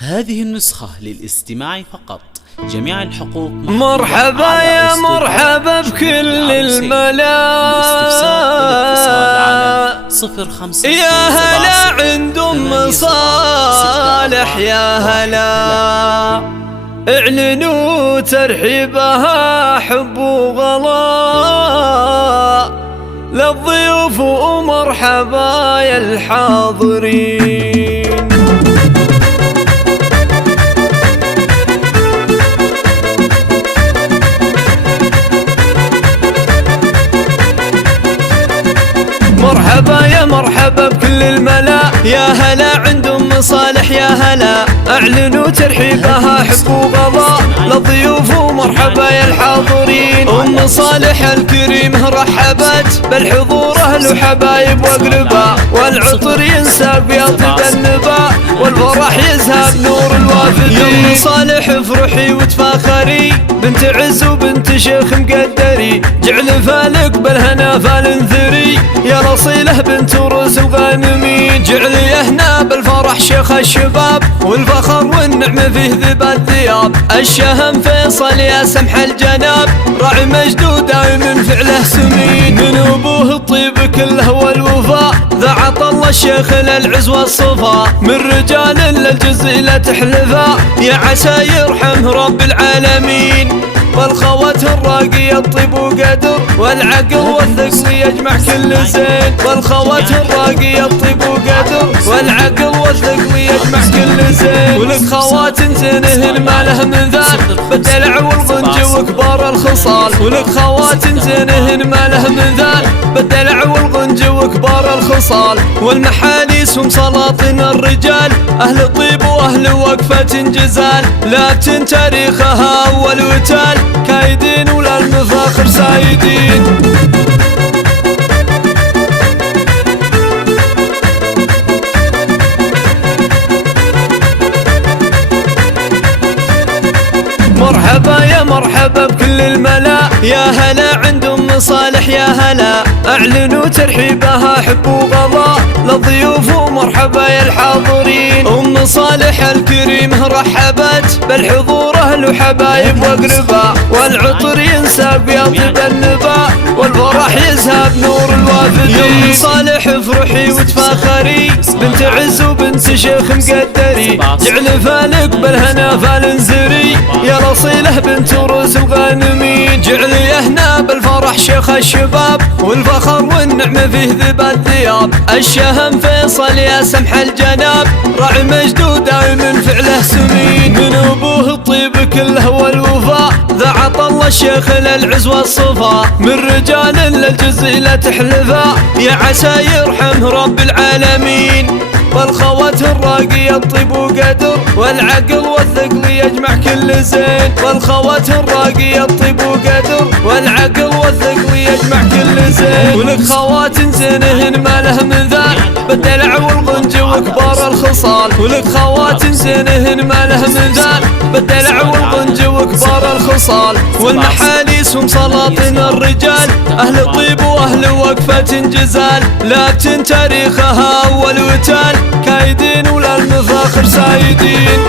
هذه النسخة للاستماع فقط. جميع الحقوق مرحبا يا مرحبا بكل الملا، يا هلا عند ام صالح، يا هلا اعلنوا ترحيبها حب وغلا للضيوف ومرحبا يا الحاضرين. مرحبا يا مرحبا بكل الملا، يا هلا عند ام صالح، يا هلا اعلنوا ترحيبها حب وغلا للضيوف ومرحبا يا الحاضرين. ام صالح الكريمه رحبت بالحضور اهل وحبايب واقرباء، والعطر ينساب يطيب النباء والفرح يزهب نور الوافدين. يا ام صالح افرحي وتفاخري، بنت عز وبنت شيخ مقدري، جعل فالك بالهنا فالنثري، يا اصيله بنت روس الغانمين. جعل يهنا بالفرح شيخ الشباب، والفخر والنعمه فيه ذب الثياب. الشهم فيصل يا سمح الجناب، راعي مجدود دائم فعله سمين. من ابوه الطيب كله والوفاء، ذا عطى الله الشيخ للعز والصفا، من رجال للجزيله تحلفا، يا عسى يرحمه رب العالمين. والخوات الراقية الطيب وقدر، والعقل والثقل يجمع كل زين. والخوات الراقية الطيب وقدر، والعقل والثقل يجمع كل زين. ولك خوات زينهن ما له مثال، بالدلع والغنج وكبار الخصال. ولك خوات زينهن ما له مثال، بالدلع والغنج وكبار الخصال. والمحاليس هم سلاطين الرجال، اهل طيب واهل وقفة جزال، لكن تاريخها اول وتال، كايدين ولا المفاخر سايدين. مرحبا يا مرحبا بكل الملا، يا هلا عند ام صالح، يا هلا اعلنوا ترحيبها حب وغلا للضيوف ومرحبا يا الحاضرين. ام صالح الكريمه رحبت بالحضور اهل وحبايب واقرباء، والعطر ينساب يطيب النباء والفرح يزهب نور الوافدين. يا ام صالح افرحي وتفاخري، بنت عز وبنت شيخ مقدري، جعل فالك بالهنا فالنزري، يا اصيله بنت روس الغانمين. جعل يهنا بالفرح شيخ الشباب، والفخر والنعمه فيه ذب الثياب. الشهم فيصل يا سمح الجناب، راعي مجدود دائم فعله سمين. من ابوه الطيب كله والوفاء، ذا عطى الله الشيخ للعز والصفا، من رجال للجزيله تحلفا، يا عسى يرحمه رب العالمين. والخوات الراقية الطيب وقدر، والعقل والثقل يجمع كل زين. والخوات الراقية الطيب وقدر، والعقل والثقل يجمع كل زين. ولك خوات زينهن ما له مثال، بالدلع والغنج وكبار الخصال. ولك خوات زينهن ما له مثال، بالدلع والغنج وكبار الخصال. والمحاليس هم سلاطين الرجال، اهل طيب واهل وقفة جزال، لكن تاريخها اول وتال، كايدين ولا المفاخر سايدين.